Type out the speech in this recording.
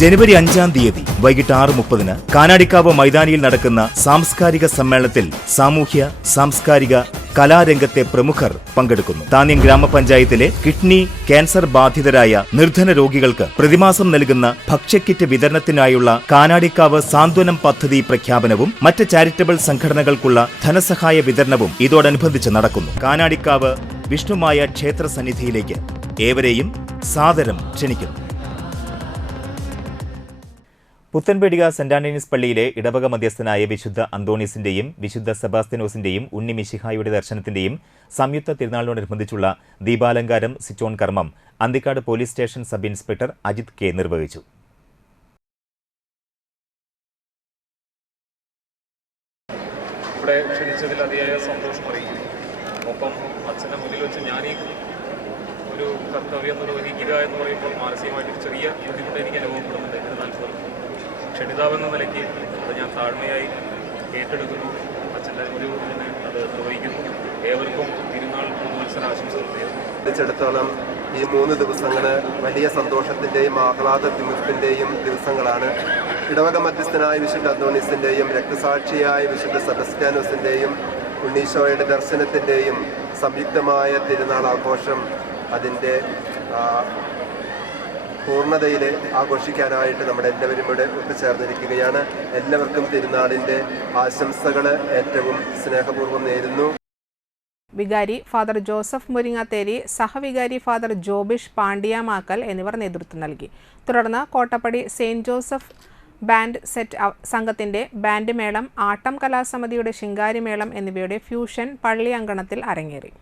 ജനുവരി അഞ്ചാം തീയതി വൈകിട്ട് ആറ് മുപ്പതിന് കാനാടിക്കാവ് മൈതാനിയിൽ നടക്കുന്ന സാംസ്കാരിക സമ്മേളനത്തിൽ സാമൂഹ്യ സാംസ്കാരിക കലാരംഗത്തെ പ്രമുഖർ പങ്കെടുക്കുന്നു. താന്യം ഗ്രാമപഞ്ചായത്തിലെ കിഡ്നി ക്യാൻസർ ബാധിതരായ നിർധന രോഗികൾക്ക് പ്രതിമാസം നൽകുന്ന ഭക്ഷ്യക്കിറ്റ് വിതരണത്തിനായുള്ള കാനാടിക്കാവ് സാന്ത്വനം പദ്ധതി പ്രഖ്യാപനവും മറ്റ് ചാരിറ്റബിൾ സംഘടനകൾക്കുള്ള ധനസഹായ വിതരണവും ഇതോടനുബന്ധിച്ച് നടക്കുന്നു. കാനാടിക്കാവ് വിഷ്ണുമായ ക്ഷേത്ര സന്നിധിയിലേക്ക് ഏവരെയും സാദരം ക്ഷണിക്കുന്നു. പുത്തൻപേടിക സെന്റ് ആന്റണീസ് പള്ളിയിലെ ഇടവക മധ്യസ്ഥനായ വിശുദ്ധ അന്തോണീസിന്റെയും വിശുദ്ധ സെബാസ്തിനോസിന്റെയും ഉണ്ണി മിശിഹായുടെ ദർശനത്തിന്റെയും സംയുക്ത തിരുനാളിനോടനുബന്ധിച്ചുള്ള ദീപാലങ്കാരം സിറ്റോൺ കർമ്മം Anthikkad police station sub inspector Ajith K നിർവഹിച്ചു. ഇവിടെ ക്ഷണിച്ചതിൽ അതിയായ സന്തോഷം ഒപ്പം അച്ഛന്റെ മുന്നിൽ വെച്ച് ഞാൻ ഈ ഒരു കർത്തവ്യം നിർവഹിക്കുക എന്ന് പറയുമ്പോൾ മാനസികമായിട്ട് ചെറിയ ബുദ്ധിമുട്ട് എനിക്ക് അനുഭവപ്പെടുന്നുണ്ട്. എന്നിരുന്നാൽ ക്ഷണിതാവെന്ന നിലയ്ക്ക് അത് ഞാൻ താഴ്മയായി ഏറ്റെടുക്കുന്നു. അച്ഛന്റെ ഒരു അത് നിർവഹിക്കുന്നു. ഏവർക്കും തിരുനാൾ പുതുവത്സര ആശംസകൾ സംബന്ധിച്ചിടത്തോളം ഈ മൂന്ന് ദിവസങ്ങൾ വലിയ സന്തോഷത്തിന്റെയും ആഹ്ലാദ വിമുക്തിന്റെയും ദിവസങ്ങളാണ്. ഇടവക മധ്യസ്ഥനായ വിശുദ്ധ അന്തോണീസിന്റെയും രക്തസാക്ഷിയായ വിശുദ്ധ സെബസ്ത്യാനോസിന്റെയും ഉണ്ണീശോയുടെ ദർശനത്തിന്റെയും സംയുക്തമായ തിരുനാൾ ആഘോഷം അതിന്റെ പൂർണതയിൽ ആഘോഷിക്കാനായിട്ട് നമ്മുടെ എല്ലാവരും ഇവിടെ ഒത്തുചേർന്നിരിക്കുകയാണ്. എല്ലാവർക്കും തിരുനാളിന്റെ ആശംസകൾ ഏറ്റവും സ്നേഹപൂർവം നേരുന്നു. വികാരി ഫാദർ ജോസഫ് മുരിങ്ങാത്തേരി സഹവികാരി ഫാദർ ജോബിഷ് പാണ്ഡിയാമാക്കൽ എന്നിവർ നേതൃത്വം നൽകി. തുടർന്ന് Kottappady saint Joseph band set സംഘത്തിന്റെ ബാൻഡ് മേളം ആട്ടം കലാസമിതിയുടെ ശിങ്കാരിമേളം എന്നിവയുടെ ഫ്യൂഷൻ പള്ളി അങ്കണത്തിൽ അരങ്ങേറി.